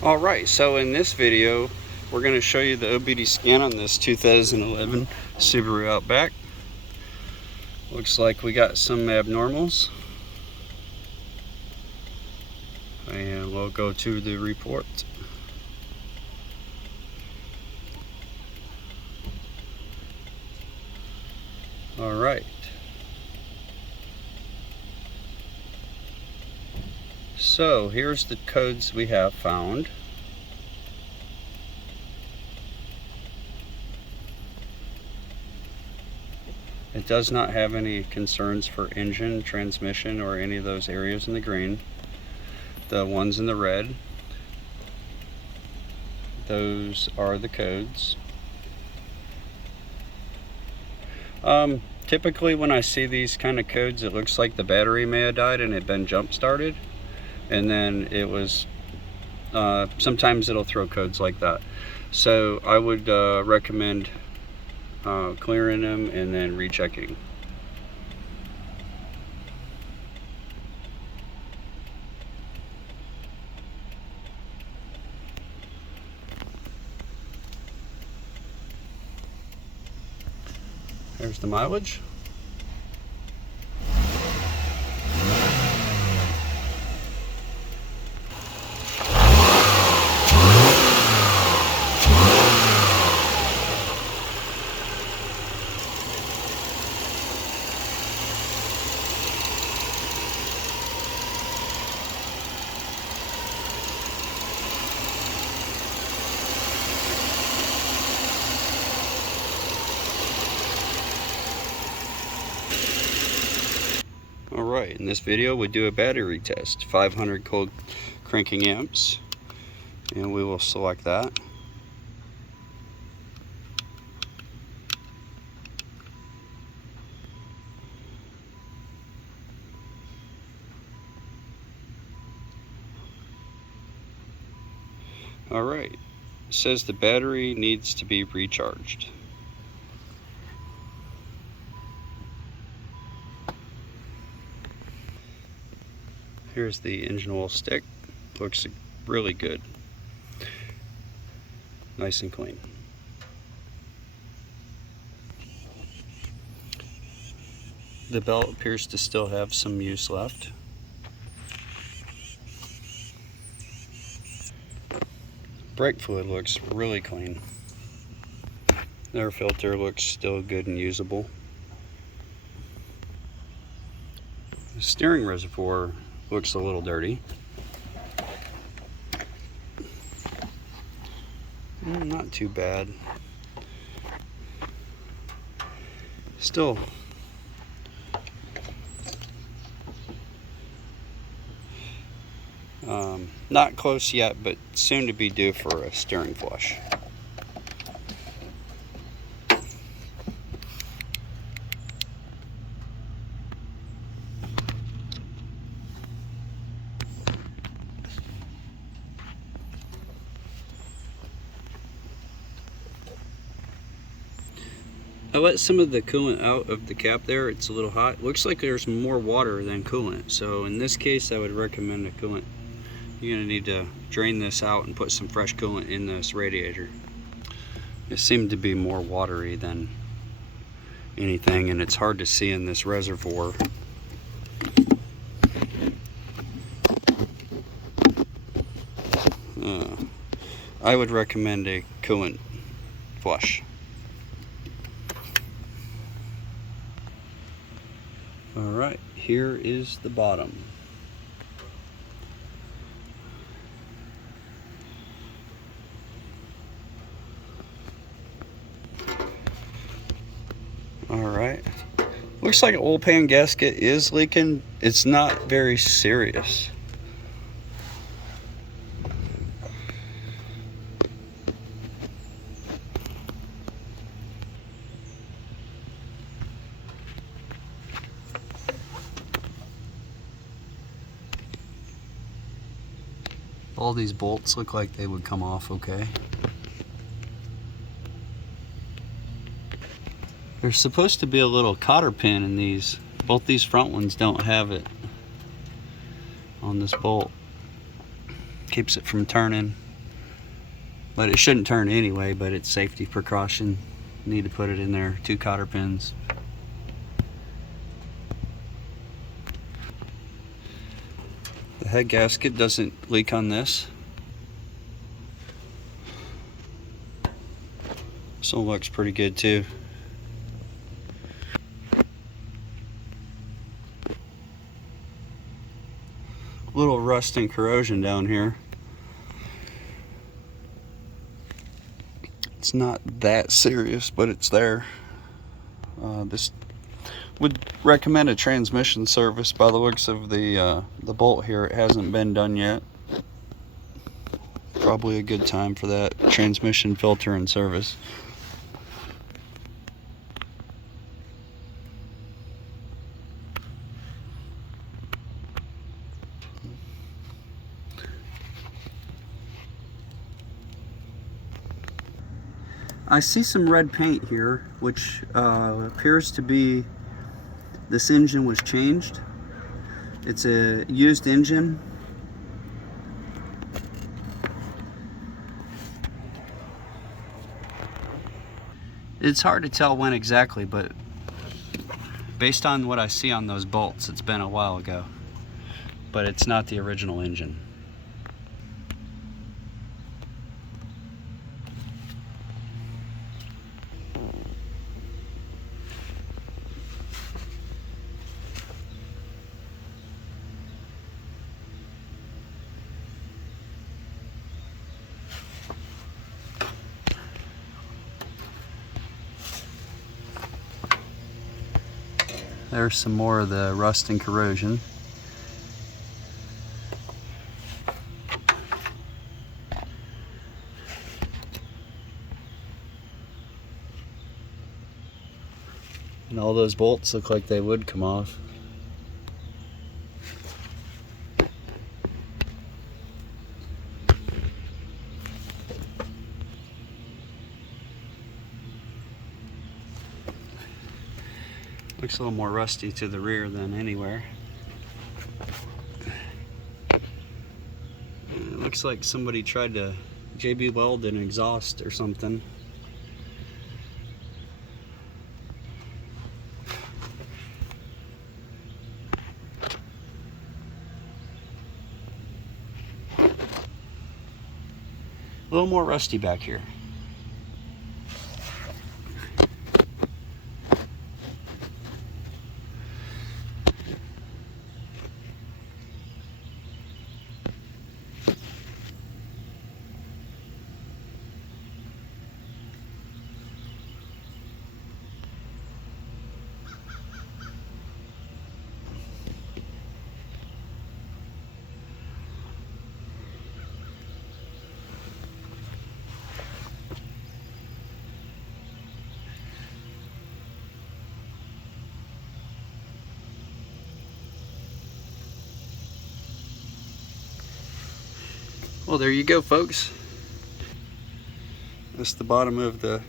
Alright, so in this video we're going to show you the OBD scan on this 2011 Subaru Outback. Looks like we got some abnormals, and we'll go to the report. Alright, so here's the codes we have found. It does not have any concerns for engine, transmission, or any of those areas in the green. The ones in the red, those are the codes. Typically when I see these kind of codes, it looks like the battery may have died and it had been jump started, and then it was sometimes it'll throw codes like that. So I would recommend clearing them and then rechecking. There's the mileage. Alright, in this video we do a battery test, 500 cold cranking amps, and we will select that. Alright, it says the battery needs to be recharged. Here's the engine oil stick. Looks really good. Nice and clean. The belt appears to still have some use left. Brake fluid looks really clean. The air filter looks still good and usable. The steering reservoir looks a little dirty. Not too bad. Still not close yet, but soon to be due for a steering flush. I let some of the coolant out of the cap there. It's a little hot. Looks like there's more water than coolant. So in this case, I would recommend a coolant. You're gonna need to drain this out and put some fresh coolant in this radiator. It seemed to be more watery than anything, and it's hard to see in this reservoir. I would recommend a coolant flush. Alright, here is the bottom. Alright, looks like an oil pan gasket is leaking. It's not very serious. All these bolts look like they would come off okay. There's supposed to be a little cotter pin in these. Both these front ones don't have it on this bolt. Keeps it from turning. but it shouldn't turn anyway, but it's safety precaution. Need to put it in there, 2 cotter pins. The head gasket doesn't leak on this. This one looks pretty good too. Little rust and corrosion down here. It's not that serious, but it's there. This would recommend a transmission service by the looks of the bolt here. It hasn't been done yet. Probably a good time for that transmission filter and service. I see some red paint here, which appears to be this engine was changed. It's a used engine. It's hard to tell when exactly, but based on what I see on those bolts, it's been a while ago. But it's not the original engine. There's some more of the rust and corrosion. And all those bolts look like they would come off. Looks a little more rusty to the rear than anywhere. It looks like somebody tried to JB weld an exhaust or something. A little more rusty back here. Well, there you go, folks. That's the bottom of the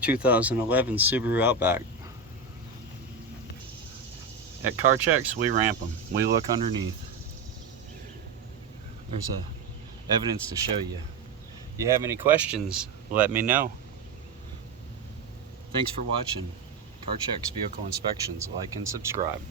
2011 Subaru Outback. At Karcheckz, we ramp them. We look underneath. There's evidence to show you. If you have any questions, let me know. Thanks for watching. Karcheckz Vehicle Inspections. Like and subscribe.